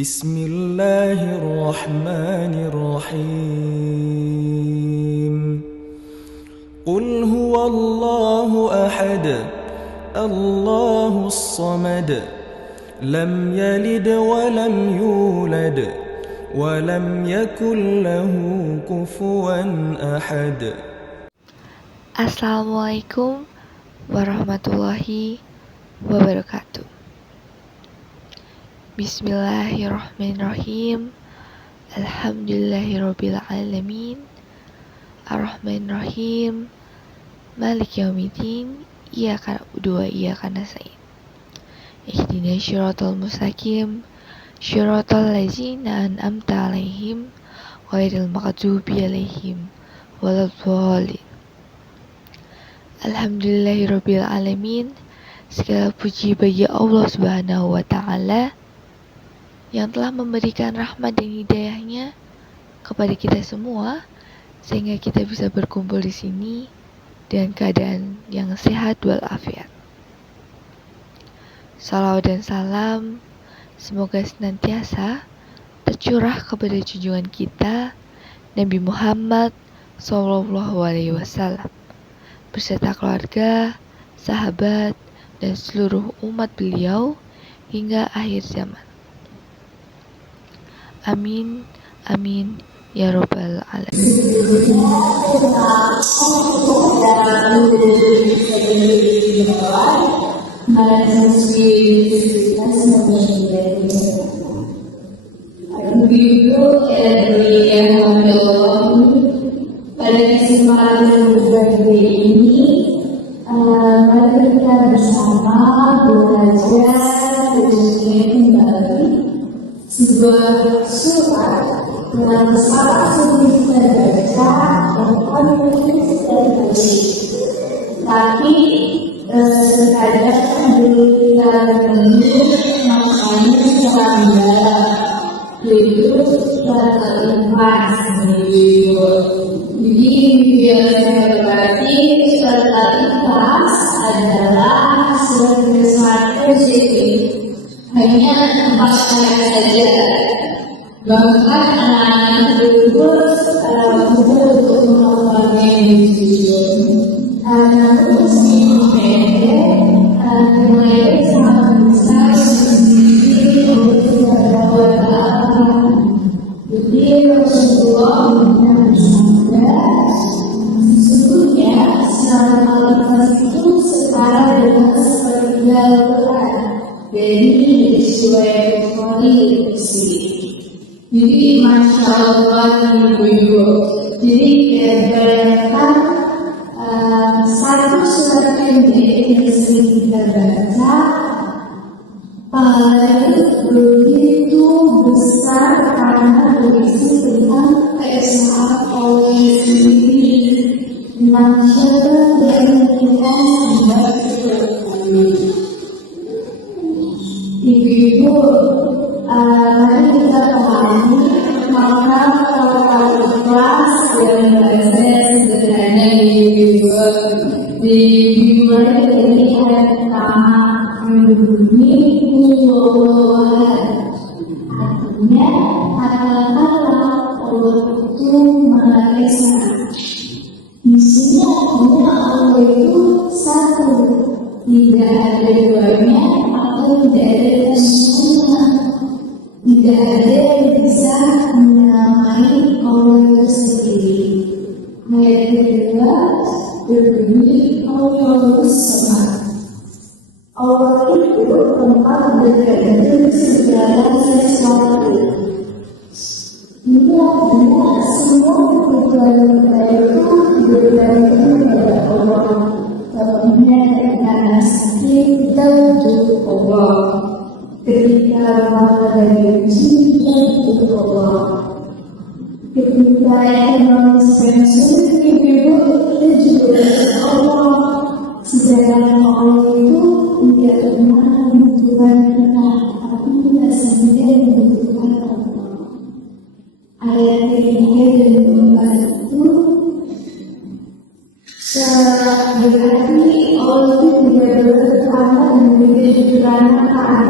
Bismillahirrahmanirrahim. Qul huwallahu ahad, Allahus samad, lam yalid wa lam yulad, wa lam yakul lahu kufuwan ahad. Assalamualaikum warahmatullahi wabarakatuh. Bismillahirrahmanirrahim. Alhamdulillahirabbil alamin. Arrahmanirrahim. Maliki yaumiddin. Iyyaka na'budu wa iyyaka nasta'in. Ihdinas shiratal mustaqim. Shiratal ladzina an'amta 'alaihim ghairil maghdubi 'alaihim waladdallin. Alhamdulillahirabbil alamin. Segala puji bagi Allah Subhanahu wa taala yang telah memberikan rahmat dan hidayahnya kepada kita semua sehingga kita bisa berkumpul di sini dengan keadaan yang sehat walafiat. Salawat dan salam semoga senantiasa tercurah kepada junjungan kita Nabi Muhammad SAW beserta keluarga, sahabat, dan seluruh umat beliau hingga akhir zaman. Amin, amin, ya Rabbal alamin. Pada kesempatan berbagi ini, mari kita bersama belajar kembali sebuah surat yang sangat sulit kita baca dan paling dari tapi terkadang dulu kita menulis maknanya secara mendalam, yaitu surat Al-Ikhlas sendiri. Jadi biar berarti surat Al-Ikhlas adalah surat besar positif. Hanya 4 ayat saja. Bahkan anak-anak dulu untuk melakukannya di studio. Namun meskipun pendek, nilai sangat besar sendiri untuk beberapa tahun. Jadi Rasulullah bersabda, sesungguhnya secara Al-Ikhlas itu setara dengan sepertiga Al-Quran. Jadi sesuai Bukhari Muslim. Jadi Masya Allah ibu-ibu. Jadi bayangkan satu surat pendek yang sering kita baca, pahalanya begitu besar karena berisi tentang keesaan Allah sendiri. Masya Allah dan kita tidak berani. Ibu-ibu, mari kita pahami maka kalau Ikhlas dan bahasa sederhana ibu-ibu dimulai dari ayat pertama berbunyi Allah. Artinya kata-kata Allah itu Maha Esa. Isinya hanya Allah itu satu, tidak ada duanya. Tidak ada semua, tidak ada yang bisa menamai Allah itu sendiri. Ayat kedua berbunyi Allah Samad. Allah itu tempat bergantung segala sesuatu. Benar semua kebutuhan kita itu bergantung kepada Allah. Tentunya karena sakit dan untuk Allah. Ketika mengalami cinta untuk Allah. Ketika manusia sulit ibu itu juga Allah. Sedangkan Allah itu tidak pernah membutuhkan kita, tapi kita sendiri membutuhkan Allah. Ayat ketiga dan keempat itu berarti Allah itu tidak berkata dan tidak dikarenakan,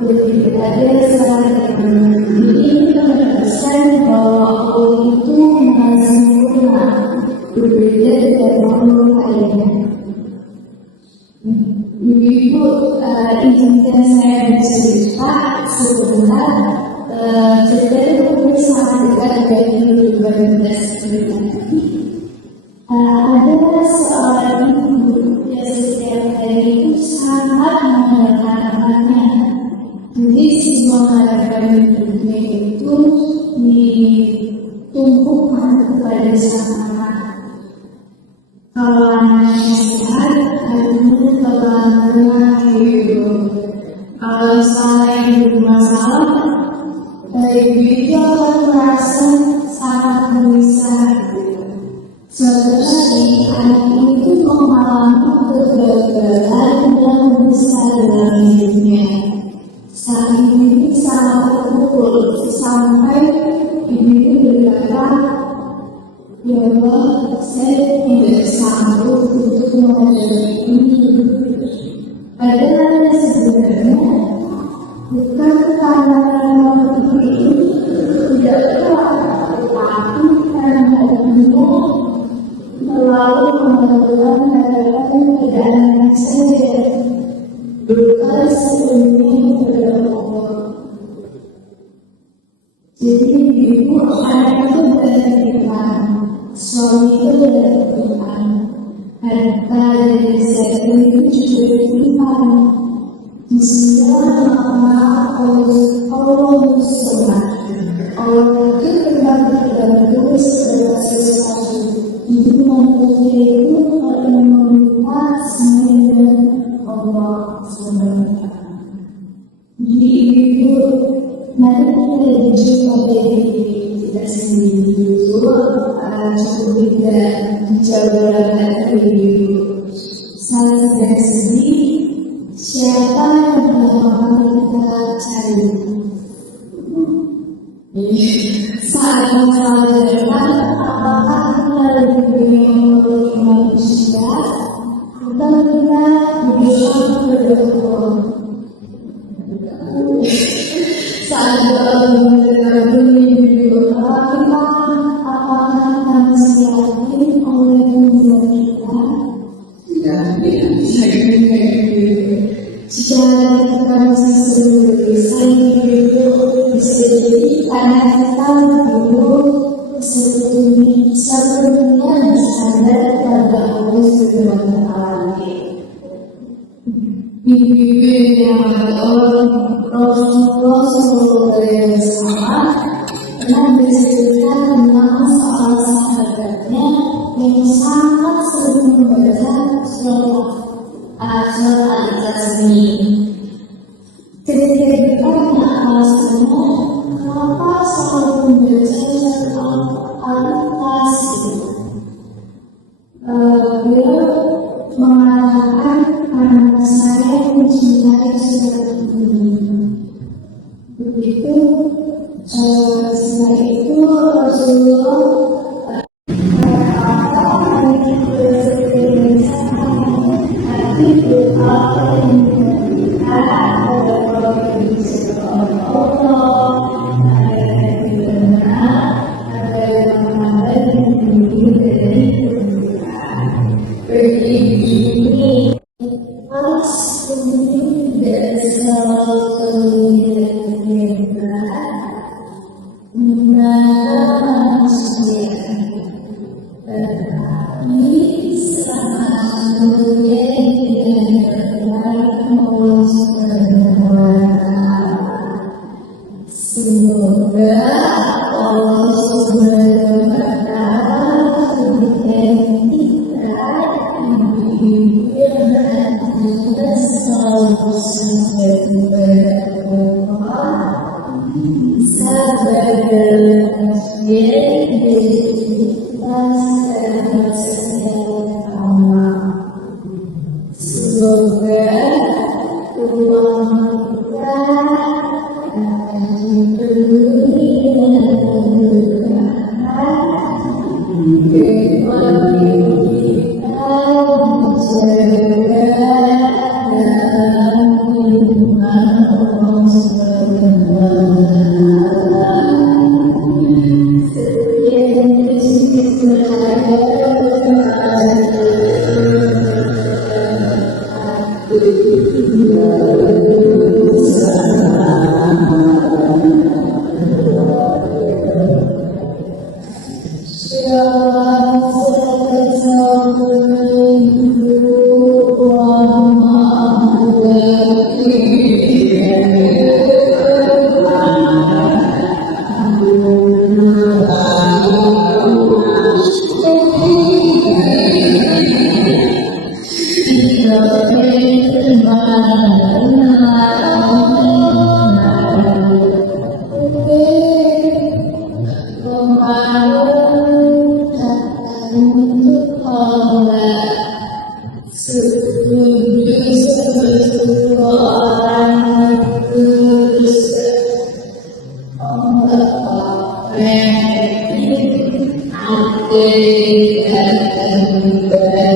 jadi tidak ada salah yang tumpukan kepada sang anak. Kalau anaknya sehat, hatinya telah hidup. Kalau saya bermasalah, baik itu akan merasa sangat gelisah. Suatu hari, anak itu mengalami kegagalan dan besar dalam hidupnya. Saat ini sangat terpukul sampai ibu berkata, "Ya Allah, saya tidak sanggup untuk menghadapi ini." Padahal sebenarnya bukan karena itu tidak kuat, tetapi karena dia selalu mengatakan keadaan saja. Berkata sebelumnya kepada Allah. Jadi ibu anak itu berada di depan, suami itu berada di depan, harta dari saya itu juga di depan. Di sini Allah bersurat. Allah itu berbagi dan terus sesuatu. Itu manusia itu paling meminta sembilan Allah SWT. Jadi ibu, mari kita berjumpa dari kita sendiri itu cukup tidak dijawabkan ibu. Saya tidak sedih. Siapa yang akan kita cari? Saat masalah datang, apakah kita lebih memilih manusia atau kita bisa berdoa? Saat berdoa kita, apakah kita masih yakin oleh Tuhan kita? Jika kita masih bisa jadi karena kita dulu sebelumnya sadar pada Allah Subhanahu wa Ta'ala. Bimbing yang Rasulullah SAW pernah bercerita tentang soal sahabatnya yang sangat sering membaca surat Al-Ikhlas ini. Ketika ditanya alasannya, kenapa selalu membaca surat Al-Ikhlas ini? Beliau mengatakan karena saya mencintai surat ini. Begitu setelah itu Rasulullah kemarin datang untuk sholat. Sujud seluruh orang berdosa. Allah, ada